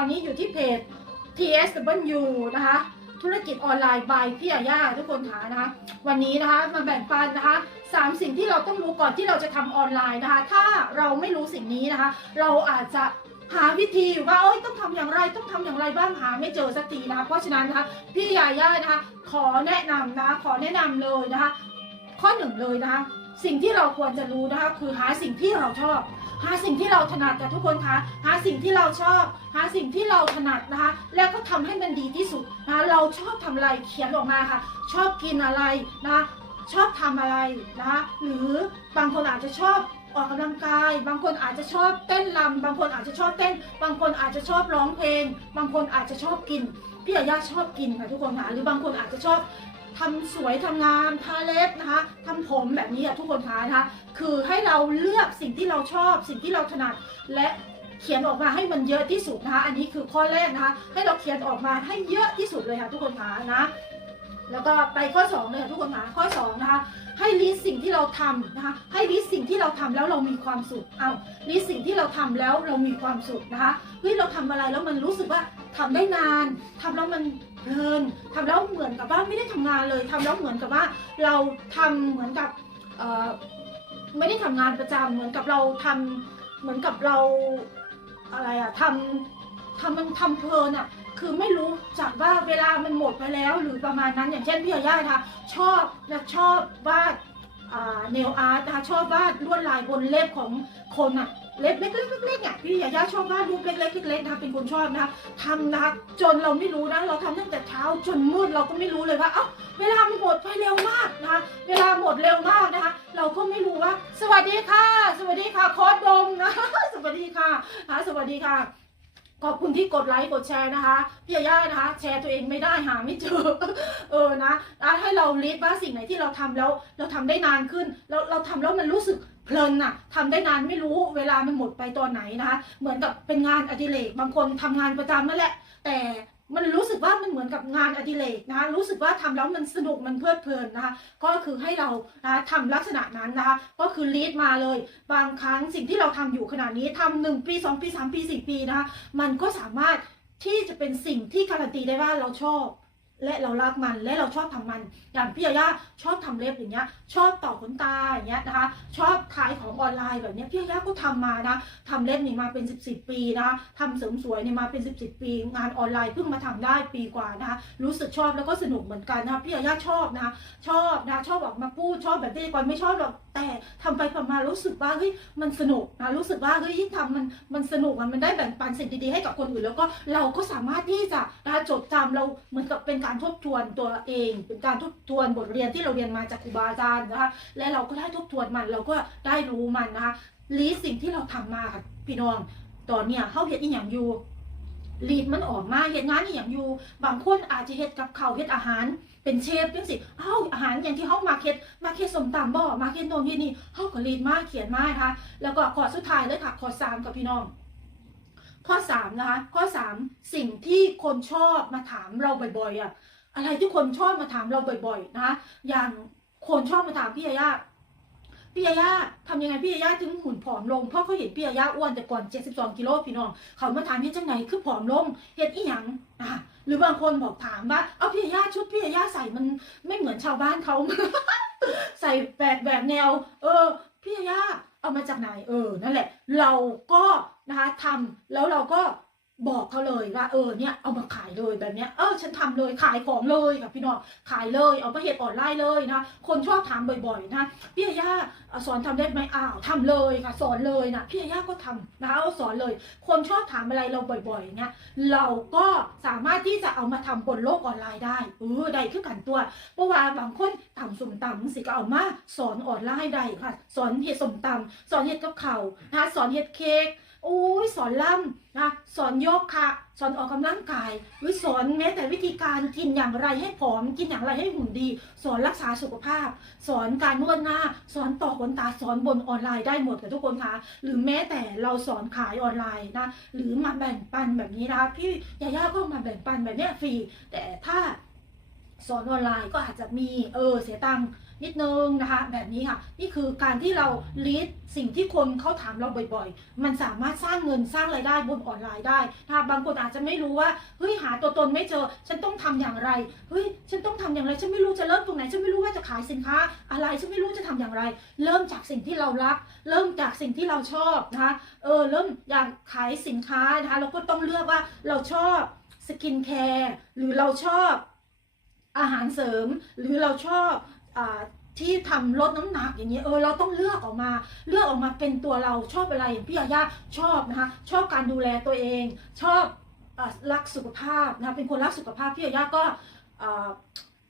อนนี้อยู่ที่เพจ TSW นะคะ ธุรกิจออนไลน์ by พี่อาย่าทุกคนค่ะนะคะ วันนี้นะคะมาแบ่งปันนะคะสามสิ่งที่เราต้องรู้ก่อนที่เราจะทำออนไลน์นะคะ ถ้าเราไม่รู้สิ่งนี้นะคะ เราอาจจะหาวิธีว่าเอ้ยต้องทำอย่างไรต้องทำอย่างไรบ้างหาไม่เจอสักทีนะคะเพราะฉะนั้นนะคะพี่ยาย่านะคะ ขอแนะนำนะคะขอแนะนำเลยนะคะ ข้อหนึ่งเลยนะคะ สิ่งที่เราควรจะรู้นะคะคือหาสิ่งที่เราชอบ หาสิ่งที่เราถนัดกับทุกคนคะหาสิ่งที่เราชอบ หาสิ่งที่เราถนัดนะคะ แล้วก็ทำให้มันดีที่สุดนะะเราชอบทำอะไรเขียนออกมาค่ะ ชอบกินอะไรนะะชอบทำอะไรนะคะหรือบางคนอาจจะชอบออกกำลังกาย บางคนอาจจะชอบเต้นรำบางคนอาจจะชอบเต้น บางคนอาจจะชอบร้องเพลง บางคนอาจจะชอบกินพี่อาย่าชอบกินค่ะทุกคนค่ะหรือบางคนอาจจะชอบ ทำสวยทำงามทาเล็บนะคะทำผมแบบนี้อะทุกคนคะนะคะคือให้เราเลือกสิ่งที่เราชอบ สิ่งที่เราถนัดและเขียนออกมาให้มันเยอะที่สุดนะคะ อันนี้คือข้อแรกนะคะ ให้เราเขียนออกมาให้เยอะที่สุดเลยค่ะทุกคนคะนะ แล้วก็ไปข้อ2เลยค่ะทุกคนคะข้อ2นะคะ ให้ลิสสิ่งที่เราทำนะคะให้ลิสสิ่งที่เราทำแล้วเรามีความสุขเอาลิสสิ่งที่เราทำแล้วเรามีความสุขนะคะเฮ้ยเราทำอะไรแล้วมันรู้สึกว่าทำได้นานทำแล้วมันเพลินทำแล้วเหมือนกับว่าไม่ได้ทำงานเลยทำแล้วเหมือนกับว่าเราทำเหมือนกับเอ่อไม่ได้ทำงานประจำเหมือนกับเราทำเหมือนกับเราอะไรอะทำทำมันทำเพลินอะ คือไม่รู้จักว่าเวลามันหมดไปแล้วหรือประมาณนั้นอย่างเช่นพี่ยาย่านะคะชอบนะชอบวาดเนลอาร์ตนะคะชอบวาดลวดลายบนเล็บของคนอะเล็กเล็กเล็กเล็กอะพี่ยาย่าชอบวาดรูปเล็กเล็กเล็กนะคะเป็นคนชอบนะคะทำนะคะจนเราไม่รู้นะเราทำตั้งแต่เช้าจนมืดเราก็ไม่รู้เลยว่าเอ้าเวลามันหมดไปเร็วมากนะคะเวลาหมดเร็วมากนะคะ เราก็ไม่รู้ว่า สวัสดีค่ะ สวัสดีค่ะโค้ดดมนะสวัสดีค่ะนะคะสวัสดีค่ะ ขอบคุณที่กดไลค์กดแชร์นะคะ พี่ยาย่านะคะ แชร์ตัวเองไม่ได้หาไม่เจอ เออนะให้เราลิสต์ว่าสิ่งไหนที่เราทำแล้ว เราทำได้นานขึ้น เราเราทำแล้วมันรู้สึกเพลินน่ะทำได้นานไม่รู้เวลามันหมดไปตอนไหนนะคะ เหมือนกับเป็นงานอดิเรกบางคนทำงานประจำนั่นแหละ แต่ มันรู้สึกว่ามันเหมือนกับงานอดิเรกนะคะรู้สึกว่าทำแล้วมันสนุกมันเพลิดเพลินนะคะก็คือให้เรานะทำลักษณะนั้นนะคะก็คือลีดมาเลย บางครั้งสิ่งที่เราทำอยู่ขนาดนี้ทำหนึ่งปีสองปีสามปีสี่ปีนะคะมันก็สามารถที่จะเป็นสิ่งที่การันตีได้ว่าเราชอบ และเรารักมันและเราชอบทำมัน อย่างพี่ยาย่าชอบทำเล็บอย่างเงี้ย ชอบต่อขนตาอย่างเงี้ยนะคะ ชอบขายของออนไลน์แบบเนี้ยพี่ยาย่าก็ทำมานะทำเล็บนี่มาเป็น 10บสปีนะคะทำเสริมสวยนี่มาเป็น 10บสปี งานออนไลน์เพิ่งมาทำได้ปีกว่านะคะรู้สึกชอบแล้วก็สนุกเหมือนกันนะคะพี่ยาย่าชอบนะคะชอบนะชอบออกมาพูดชอบแบบที่ก่อนไม่ชอบหรอกแต่ทำไปทำมารู้สึกว่าเฮ้ยมันสนุกนะรู้สึกว่าเฮ้ยยิ่งทำมันมันสนุกอะมันได้แบ่งปันสิ่งดีๆให้กับคนอื่น แล้วก็เราก็สามารถที่จะนะคะจดจำเราเหมือนกับเป็นการการทบทวนตัวเอง เป็นการทบทวนบทเรียนที่เราเรียนมาจากครูบาอาจารย์นะคะและเราก็ได้ทบทวนมันเราก็ได้รู้มันนะคะลีสสิ่งที่เราทำมาค่ะพี่น้องตอนเนี้ยเขาเฮ็ดอีหยังอยู่ลีดมันออกมาเฮ็ดงานอีหยังอยู่ บางคนอาจจะเฮ็ดกับเขาเฮ็ดอาหารเป็นเชฟจังสิเอ้าอาหารอย่างที่เฮามาเฮ็ดมาเฮ็ดสมตำบ่มาเฮ็ดโน่นเฮ็ดนี่เฮาก็ลีดมาเขียนมานะคะแล้วก็ขอสุดท้ายเลยค่ะขอสามกับพี่น้อง ข้อสามนะคะข้อสามสิ่งที่คนชอบมาถามเราบ่อยๆอะอะไรที่คนชอบมาถามเราบ่อยๆนะคะอย่างคนชอบมาถามพี่ยาย่าพี่ยาย่าทำยังไงพี่ยาย่าถึงหุ่นผอมลงเพราะเขาเห็นพี่ยาย่าอ้วนแต่ก่อน 72กิโลพี่น้องเขามาถามเฮ็ดจังไหนคือผอมลงเฮ็ดอีหยังนะคะหรือบางคนบอกถามว่าเอาพี่ยาย่าชุดพี่ยาย่าใส่มันไม่เหมือนชาวบ้านเขา ใส่แบบแบบแนว เออพี่ยาย่าเอามาจากไหนเออนั่นแหละ เราก็ นะคะทำแล้วเราก็บอกเขาเลยว่าเออเนี่ยเอามาขายเลยแบบเนี้ยเออฉันทำเลยขายของเลยค่ะพี่น้องขายเลยเอาไปเหตุออนไลน์เลยนะคนชอบถามบ่อยๆนะพี่ย่าสอนทำได้ไหมอ้าวทำเลยค่ะสอนเลยนะพี่ย่าก็ทำนะคะเอาสอนเลย คนชอบถามอะไรเราบ่อยๆเนี่ยเราก็สามารถที่จะเอามาทำบนโลกออนไลน์ได้เออได้คือกันตัวเพราะว่าบางคนต่ำสมต่ำสิก็เอามาสอนออนไลน์ได้ค่ะ สอนเฮ็ดสมตำสอนเฮ็ดกับเขานะสอนเฮ็ดเค้ก โอ้ยสอนล่ำนะสอนโยกค่ะสอนออกกำลังกายหรือสอนแม้แต่วิธีการกินอย่างไรให้ผอม กินอย่างไรให้หุ่นดี สอนรักษาสุขภาพ สอนการนวดหน้า สอนต่อขนตาสอนบนออนไลน์ได้หมดค่ะทุกคนคะหรือแม้แต่เราสอนขายออนไลน์นะหรือมาแบ่งปันแบบนี้นะคะพี่ยาย่าก็มาแบ่งปันแบบนี้ฟรีแต่ถ้าสอนออนไลน์ก็อาจจะมีเออเสียตังค์ นิดนึงนะคะแบบนี้ค่ะ นี่คือการที่เราลีดสิ่งที่คนเขาถามเราบ่อยๆ มันสามารถสร้างเงินสร้างรายได้บนออนไลน์ได้นะคะบางคนอาจจะไม่รู้ว่าเฮ้ยหาตัวตนไม่เจอ ฉันต้องทำอย่างไรเฮ้ยฉันต้องทำอย่างไร ฉันไม่รู้จะเริ่มตรงไหน ฉันไม่รู้ว่าจะขายสินค้า อะไรฉันไม่รู้จะทำอย่างไร เริ่มจากสิ่งที่เรารัก เริ่มจากสิ่งที่เราชอบนะคะเออเริ่มอยากขายสินค้านะคะเราก็ต้องเลือกว่าเราชอบสกินแคร์หรือเราชอบอาหารเสริมหรือเราชอบ ที่ทำลดน้ำหนักอย่างเงี้ยเออเราต้องเลือกออกมา เลือกออกมาเป็นตัวเราชอบอะไรอย่างพี่ยาย่าชอบนะคะชอบการดูแลตัวเอง ชอบอรักสุขภาพนะคะเป็นคนรักสุขภาพพี่ยาย่าก็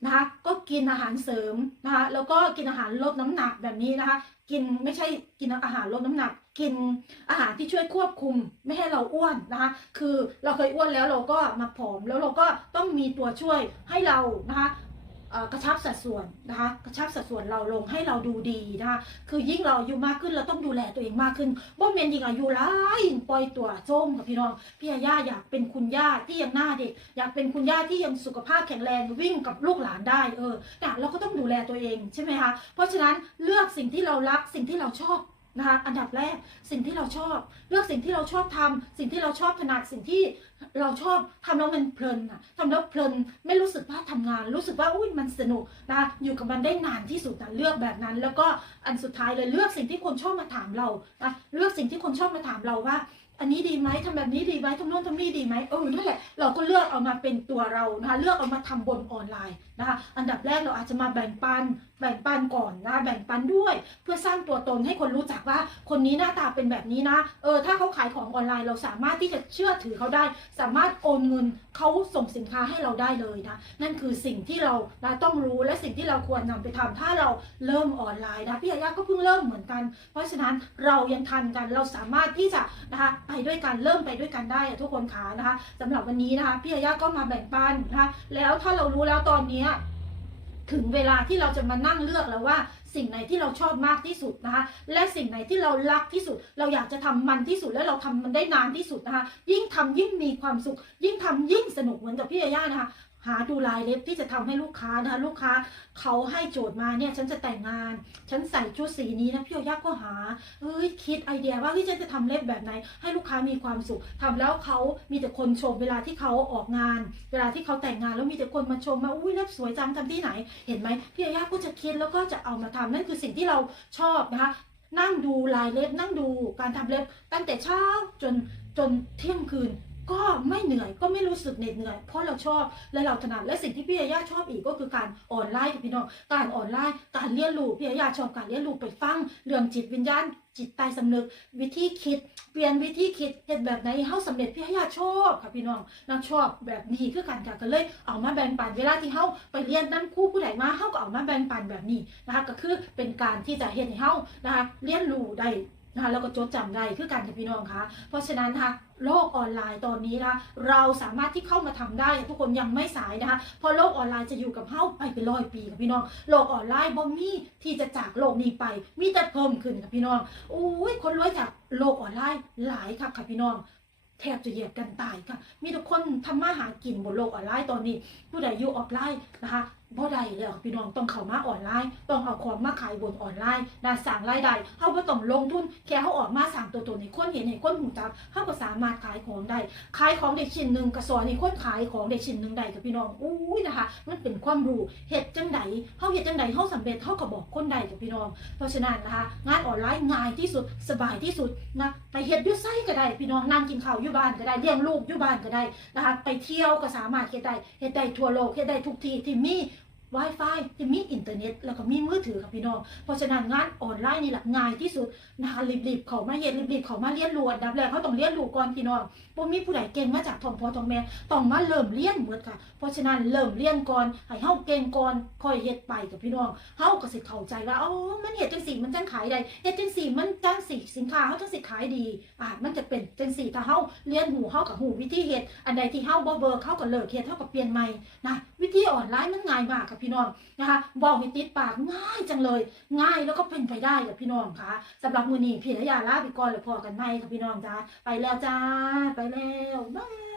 นะคะก็กินอาหารเสริมนะคะแล้วก็กินอาหารลดน้ำหนักแบบนี้นะคะ กินไม่ใช่กินอาหารลดน้ำหนัก กินอาหารที่ช่วยควบคุมไม่ให้เราอ้วนนะคะ คือเราเคยอ้วนแล้วเราก็มาผอมแล้วเราก็ต้องมีตัวช่วยให้เรานะคะ กระชับสัดส่วนนะคะกระชับสัดส่วนเราลงให้เราดูดีนะคะคือยิ่งเราอายุมากขึ้นเราต้องดูแลตัวเองมากขึ้นบ่เมนยิ่งอายุร้ายปล่อยตัวส้มกับพี่น้องพี่ยาย่าอยากเป็นคุณย่าที่ยังหน้าเด็ก อยากเป็นคุณย่าที่ยังสุขภาพแข็งแรงวิ่งกับลูกหลานได้เออแต่เราก็ต้องดูแลตัวเองใช่ไหมคะเพราะฉะนั้นเลือกสิ่งที่เรารักสิ่งที่เราชอบ นะคะอันดับแรกสิ่งที่เราชอบ เลือกสิ่งที่เราชอบทำสิ่งที่เราชอบถนัดสิ่งที่เราชอบทำแล้วมันเพลินอะทำแล้วเพลินไม่รู้สึกว่าทำงาน รู้สึกว่าอุ้ยมันสนุกนะคะอยู่กับมันได้นานที่สุดนะเลือกแบบนั้น แล้วก็อันสุดท้ายเลยเลือกสิ่งที่คนชอบมาถามเรานะเลือกสิ่งที่คนชอบมาถามเราว่าอันนี้ดีไหมทำแบบนี้ดีไหมทำโน่นทำนี่ดีไหมเออนั่นแหละเราก็เลือกเอามาเป็นตัวเรานะคะเลือกเอามาทำบนออนไลน์ นะคะอันดับแรกเราอาจจะมาแบ่งปัน แบ่งปันก่อนนะคะแบ่งปันด้วย เพื่อสร้างตัวตนให้คนรู้จักว่าคนนี้หน้าตาเป็นแบบนี้นะเออถ้าเขาขายของออนไลน์เราสามารถที่จะเชื่อถือเขาได้ สามารถโอนเงินเขาส่งสินค้าให้เราได้เลยนะนั่นคือสิ่งที่เรานะต้องรู้และสิ่งที่เราควรนำไปทำถ้าเราเริ่มออนไลน์นะพี่ยายาก็เพิ่งเริ่มเหมือนกัน เพราะฉะนั้นเรายังทันกันเราสามารถที่จะนะคะไปด้วยกันเริ่มไปด้วยกันได้ทุกคนขานะคะสำหรับวันนี้นะคะพี่ยายาก็มาแบ่งปันนะคะแล้วถ้าเรารู้แล้วตอนนี้ ถึงเวลาที่เราจะมานั่งเลือกแล้วว่า สิ่งไหนที่เราชอบมากที่สุดนะคะ และสิ่งไหนที่เรารักที่สุด เราอยากจะทำมันที่สุดและเราทำมันได้นานที่สุดนะคะ ยิ่งทำยิ่งมีความสุข ยิ่งทำยิ่งสนุกเหมือนกับพี่ยาย่านะคะ หาดูลายเล็บที่จะทำให้ลูกค้านะคะลูกค้าเขาให้โจทย์มาเนี่ยฉันจะแต่งงาน ฉันใส่ชุดสีนี้นะพี่ยาย่าก็หาเอ้ยคิดไอเดียว่าที่ฉันจะทำเล็บแบบไหน ให้ลูกค้ามีความสุขทำแล้วเขามีแต่คนชมเวลาที่เขาออกงาน เวลาที่เขาแต่งงานแล้วมีแต่คนมาชมมาอุ้ยเล็บสวยจังทำที่ไหน เห็นไหมพี่ยาย่าก็จะคิดแล้วก็จะเอามาทำนั่นคือสิ่งที่เราชอบนะคะนั่งดูลายเล็บนั่งดูการทำเล็บตั้งแต่เช้าจนจนเที่ยงคืน ก็ไม่เหนื่อยก็ไม่รู้สึกเหน็ดเหนื่อย เพราะเราชอบและเราถนัดและสิ่งที่พี่ยาย่าชอบอีกก็คือการออนไลน์พี่น้องการออนไลน์ การเรียนรู้พี่ยาย่าชอบการเรียนรู้ไปฟังเรื่องจิตวิญญาณจิตใต้สำนึกวิธีคิด เปลี่ยนวิธีคิดเห็นแบบไหนเฮาสำเร็จพี่ยายาชอบค่ะพี่น้องนางชอบแบบนี้คือกันค่ะก็เลยเอามาแบ่งปันเวลาที่เฮาไปเรียนนั่นคู่ผู้ใดมาเฮาก็เอามาแบ่งปันแบบนี้นะคะก็คือเป็นการที่จะเห็นให้เฮานะคะเรียนรู้ได้ นะคะแล้วก็จดจำได้คือกันกับพี่น้องคะเพราะฉะนั้นนะคะโลกออนไลน์ตอนนี้นะคะเราสามารถที่เข้ามาทำได้ทุกคนยังไม่สายนะคะเพราะโลกออนไลน์จะอยู่กับเฮาไปเป็นร้อยปีกับพี่น้องโลกออนไลน์บ่มีที่จะจากโลกนี้ไปมีแต่เพิ่มขึ้นกับพี่น้องโอ้ยคนรวยจากโลกออนไลน์หลายค่ะค่ะพี่น้องแทบจะเหยียบกันตายค่ะ มีทุกคนทำมาหากินบนโลกออนไลน์ตอนนี้ ผู้ใดอยู่ออฟไลน์นะคะ บ่ได้เลยค่ะพี่น้องต้องเข้ามาออนไลน์ ต้องเอาของมาขายบนออนไลน์นะสั่งรายได้เฮาบ่ต้องลงทุนแค่เฮาออกมาสั่งตัวตนให้คนเห็นให้คนหูจักเฮาก็สามารถขายของได้ขายของได้ชิ้นหนึ่งก็สอนให้คนขายของได้ชิ้นหนึ่งได้กับพี่น้องอุ้ยนะคะ มันเป็นความรู้เฮ็ดจังไดเฮาเฮ็ดจังไดเฮาสำเร็จเฮาก็บอกคนได้กับพี่น้อง เพราะฉะนั้นนะคะ งานออนไลน์ง่ายที่สุดสบายที่สุดนะไปเฮ็ดอยู่ไสก็ได้ พี่น้องนั่งกินข้าวอยู่บ้านก็ได้เลี้ยงลูกอยู่บ้านก็ได้นะคะไปเที่ยวก็สามารถเฮ็ดได้เฮ็ดได้ทั่วโลกเฮ็ดได้ทุกที่ที่มี Wi-Fi ที่มีอินเทอร์เน็ต แล้วก็มีมือถือค่ะพี่น้อง เพราะฉะนั้นงานออนไลน์นี่แหละง่ายที่สุดนะคะรีบๆ เขามาเฮ็ดรีบๆ เขามาเรียนรู้อันดับแรกเขาต้องเรียนรู้ก่อนพี่น้องบ่มีผู้ใดเก่งมาจากท้องพ่อท้องแม่ต้องมาเริ่มเรียนเบิดค่ะ เพราะฉะนั้นเริ่มเรียนก่อนให้เฮาเก่งก่อนค่อยเฮ็ดไปกับพี่น้องเฮาก็สิเข้าใจว่าอ๋อมันเฮ็ดจังซี่มันจังขายได้เฮ็ดจังซี่มันจังสิสินค้าเฮาจังสิขายดีอ่ามันจะเป็นจังซี่ถ้าเฮาเรียนหูเฮาก็หูวิธีเฮ็ดอันใดที่เฮาบ่เบิกเฮาก็เลิกเฮ็ดเฮาก็เปลี่ยนใหม่นะวิธีออนไลน์มันง่ายมากค่ะพี่น้องนะคะบอกให้ติดปากง่ายจังเลย ง่ายแล้วก็เป็นไปได้กับพี่น้องค่ะสำหรับมือนี้พี่ระยาลาไปก่อนเลยพอกันไหมค่ะพี่น้องจ้าไปแล้วจ้าไปแล้วบาย